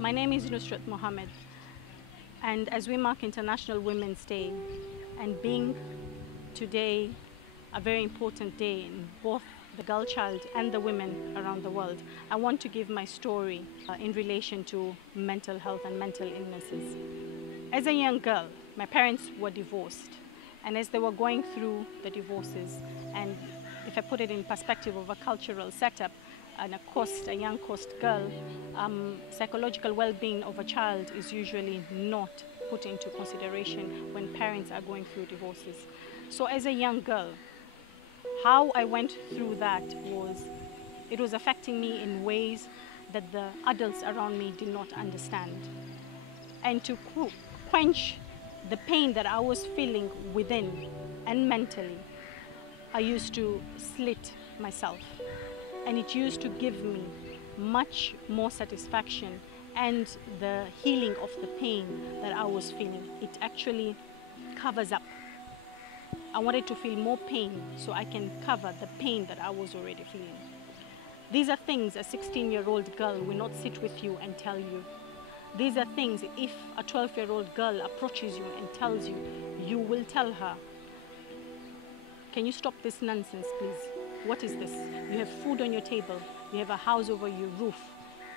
My name is Nusrat Mohammed, and as we mark International Women's Day, and being today a very important day in both the girl child and the women around the world, I want to give my story in relation to mental health and mental illnesses. As a young girl, my parents were divorced, and as they were going through the divorces, and if I put it in perspective of a cultural setup, and a young coast girl, psychological well-being of a child is usually not put into consideration when parents are going through divorces. So as a young girl, how I went through that it was affecting me in ways that the adults around me did not understand. And to quench the pain that I was feeling within and mentally, I used to slit myself. And it used to give me much more satisfaction and the healing of the pain that I was feeling. It actually covers up. I wanted to feel more pain so I can cover the pain that I was already feeling. These are things a 16-year-old girl will not sit with you and tell you. These are things, if a 12-year-old girl approaches you and tells you, you will tell her, "Can you stop this nonsense, please? What is this? You have food on your table, you have a house over your roof,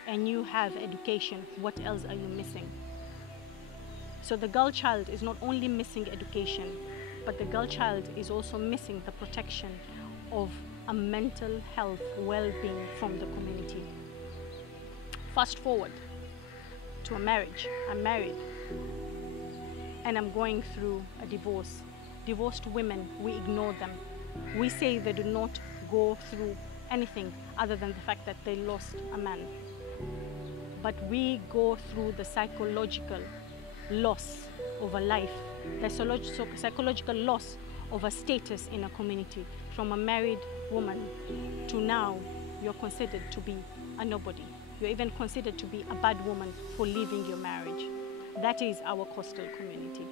and you have education. What else are you missing?" So the girl child is not only missing education, but the girl child is also missing the protection of a mental health well-being from the community. Fast forward to a marriage. I'm married, and I'm going through a divorce. Divorced women, we ignore them. We say they do not go through anything other than the fact that they lost a man. But we go through the psychological loss of a life, the psychological loss of a status in a community. From a married woman to now, you're considered to be a nobody. You're even considered to be a bad woman for leaving your marriage. That is our coastal community.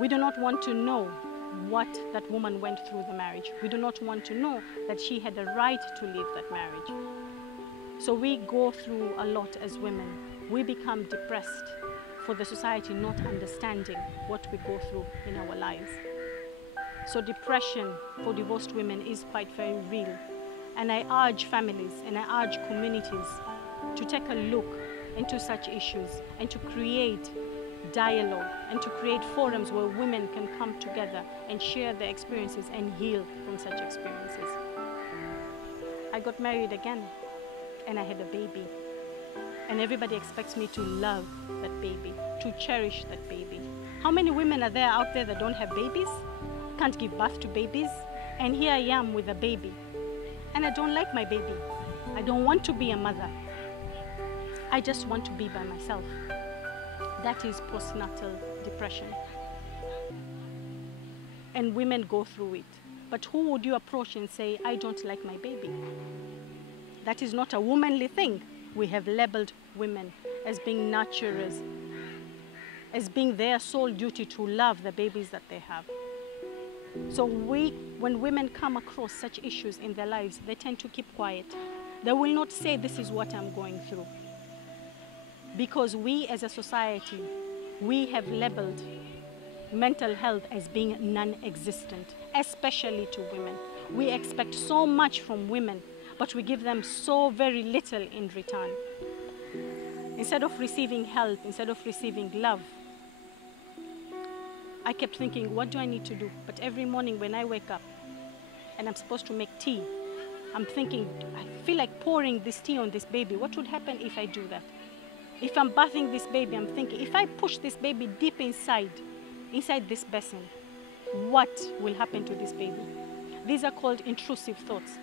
We do not want to know what that woman went through the marriage. We do not want to know that she had a right to leave that marriage. So we go through a lot as women. We become depressed for the society not understanding what we go through in our lives. So depression for divorced women is quite very real. And I urge families and I urge communities to take a look into such issues and to create dialogue and to create forums where women can come together and share their experiences and heal from such experiences. I got married again and I had a baby. And everybody expects me to love that baby, to cherish that baby. How many women are there out there that don't have babies, can't give birth to babies? And here I am with a baby. And I don't like my baby. I don't want to be a mother. I just want to be by myself. That is postnatal depression. And women go through it. But who would you approach and say, "I don't like my baby"? That is not a womanly thing. We have labeled women as being nurturers, as being their sole duty to love the babies that they have. So when women come across such issues in their lives, they tend to keep quiet. They will not say, "This is what I'm going through." Because we as a society, we have labeled mental health as being non-existent, especially to women. We expect so much from women, but we give them so very little in return. Instead of receiving help, instead of receiving love, I kept thinking, what do I need to do? But every morning when I wake up and I'm supposed to make tea, I'm thinking, I feel like pouring this tea on this baby. What would happen if I do that? If I'm bathing this baby, I'm thinking, if I push this baby deep inside this basin, what will happen to this baby? These are called intrusive thoughts.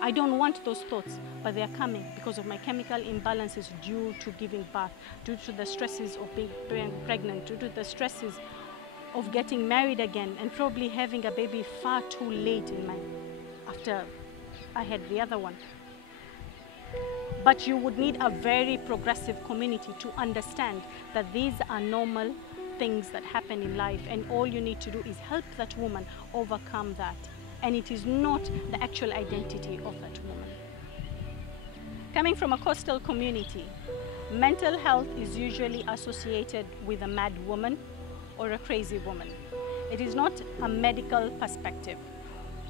I don't want those thoughts, but they are coming because of my chemical imbalances due to giving birth, due to the stresses of being pregnant, due to the stresses of getting married again, and probably having a baby far too late after I had the other one. But you would need a very progressive community to understand that these are normal things that happen in life, and all you need to do is help that woman overcome that. And it is not the actual identity of that woman. Coming from a coastal community, mental health is usually associated with a mad woman or a crazy woman. It is not a medical perspective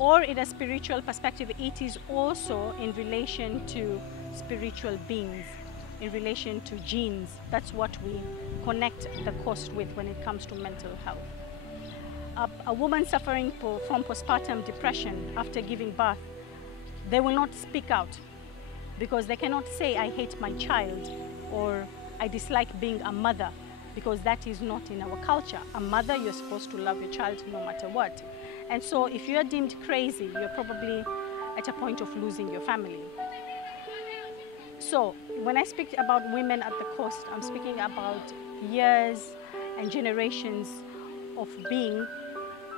or in a spiritual perspective. It is also in relation to spiritual beings, in relation to genes. That's what we connect the coast with when it comes to mental health. A woman suffering from postpartum depression after giving birth, they will not speak out because they cannot say, I hate my child, or I dislike being a mother, because that is not in our culture. A mother, you're supposed to love your child no matter what. And so if you're deemed crazy, you're probably at a point of losing your family. So when I speak about women at the coast, I'm speaking about years and generations of being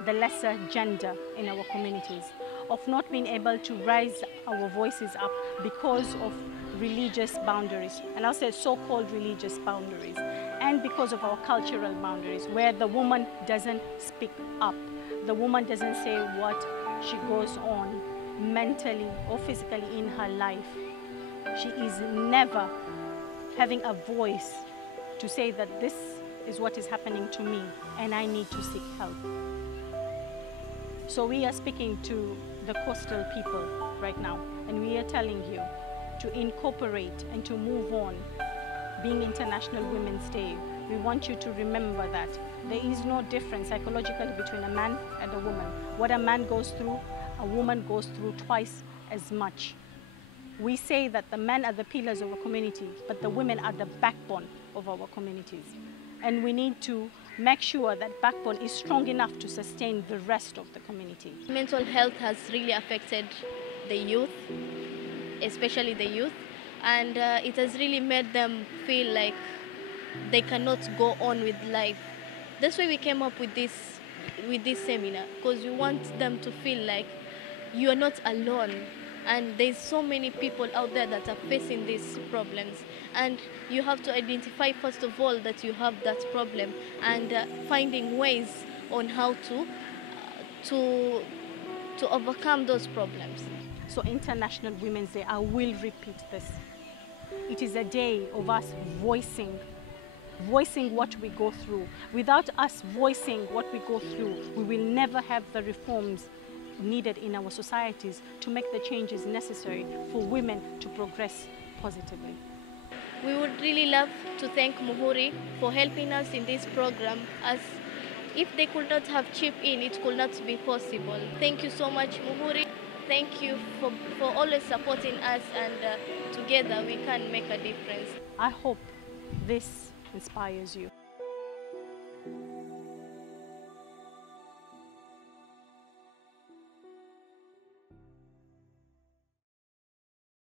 the lesser gender in our communities, of not being able to raise our voices up because of religious boundaries, and I'll say so-called religious boundaries, and because of our cultural boundaries, where the woman doesn't speak up. The woman doesn't say what she goes on mentally or physically in her life. She is never having a voice to say that this is what is happening to me and I need to seek help. So we are speaking to the coastal people right now, and we are telling you to incorporate and to move on. Being International Women's Day, we want you to remember that there is no difference psychologically between a man and a woman. What a man goes through, a woman goes through twice as much. We say that the men are the pillars of a community, but the women are the backbone of our communities. And we need to make sure that backbone is strong enough to sustain the rest of the community. Mental health has really affected the youth, especially the youth, and it has really made them feel like they cannot go on with life. That's why we came up with this seminar, because we want them to feel like you are not alone. And there's so many people out there that are facing these problems. And you have to identify, first of all, that you have that problem, and finding ways on how to overcome those problems. So International Women's Day, I will repeat this. It is a day of us voicing what we go through. Without us voicing what we go through, we will never have the reforms needed in our societies to make the changes necessary for women to progress positively. We would really love to thank Muhuri for helping us in this program, as if they could not have chipped in, it could not be possible. Thank you so much, Muhuri. Thank you for always supporting us, and together we can make a difference. I hope this inspires you.